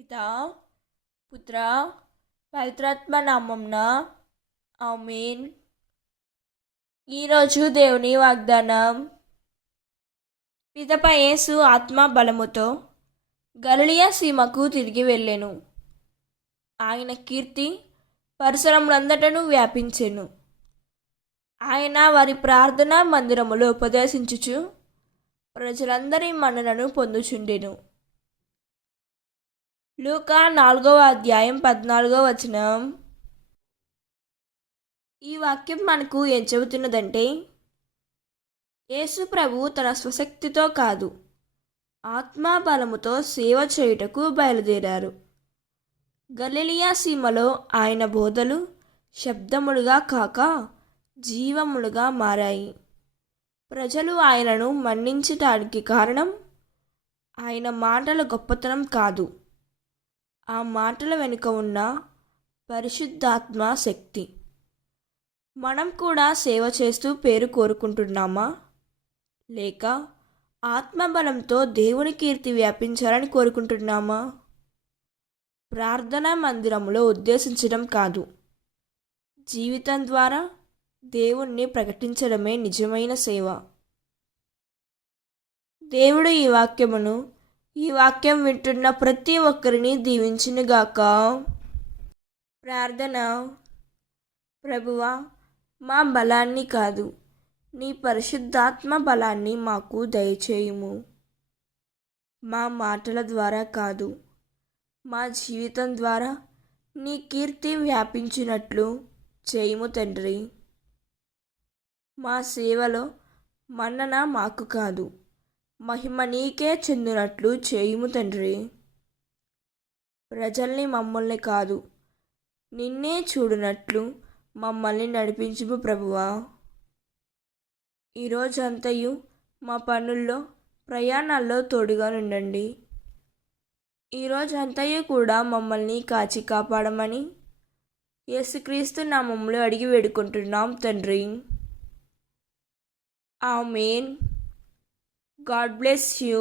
పితా పుత్ర పవిత్రాత్మ నామంన ఆమేన్. ఈరోజు దేవుని వాగ్దానం. పిదప యేసు ఆత్మ బలముతో గలిలయ సీమకు తిరిగి వెళ్ళెను. ఆయన కీర్తి పరిసరములందటను వ్యాపించెను. ఆయన వారి ప్రార్థనా మందిరములో ఉపదేశించుచు ప్రజలందరి మన్ననను పొందుచుండెను. లూకా 4వ అధ్యాయం 14వ వచనం. ఈ వాక్యం మనకు ఏం చెబుతున్నదంటే, యేసు ప్రభు తన స్వశక్తితో కాదు, ఆత్మా బలముతో సేవ చేయుటకు బయలుదేరారు. గలిలయ సీమలో ఆయన బోధలు శబ్దములుగా కాక జీవములుగా మారాయి. ప్రజలు ఆయనను మన్నించటానికి కారణం ఆయన మాటల గొప్పతనం కాదు, ఆ మాటల వెనుక ఉన్న పరిశుద్ధాత్మ శక్తి. మనం కూడా సేవ చేస్తూ పేరు కోరుకుంటున్నామా, లేక ఆత్మబలంతో దేవుని కీర్తి వ్యాపించాలని కోరుకుంటున్నామా? ప్రార్థనా మందిరంలో ఉద్దేశించడం కాదు, జీవితం ద్వారా దేవుణ్ణి ప్రకటించడమే నిజమైన సేవ. దేవుడు ఈ వాక్యం వింటున్న ప్రతి ఒక్కరిని దీవించునుగాక. ప్రార్థన. ప్రభువా, మా బలాన్ని కాదు, నీ పరిశుద్ధాత్మ బలాన్ని మాకు దయచేయుము. మా మాటల ద్వారా కాదు, మా జీవితం ద్వారా నీ కీర్తి వ్యాపించినట్లు చేయుము తండ్రి. మా సేవలో మన్నన మాకు కాదు, మహిమ నీకే చెందినట్లు చేయుము తండ్రి. ప్రజల్ని మమ్మల్ని కాదు, నిన్నే చూడనట్లు మమ్మల్ని నడిపించుము ప్రభువా. ఈరోజంతయు మా పనుల్లో ప్రయాణాల్లో తోడుగా ఉండండి. ఈరోజంతయు కూడా మమ్మల్ని కాచి కాపాడమని యేసుక్రీస్తు నామములో అడిగి వేడుకుంటున్నాం తండ్రి. ఆమేన్. God bless you.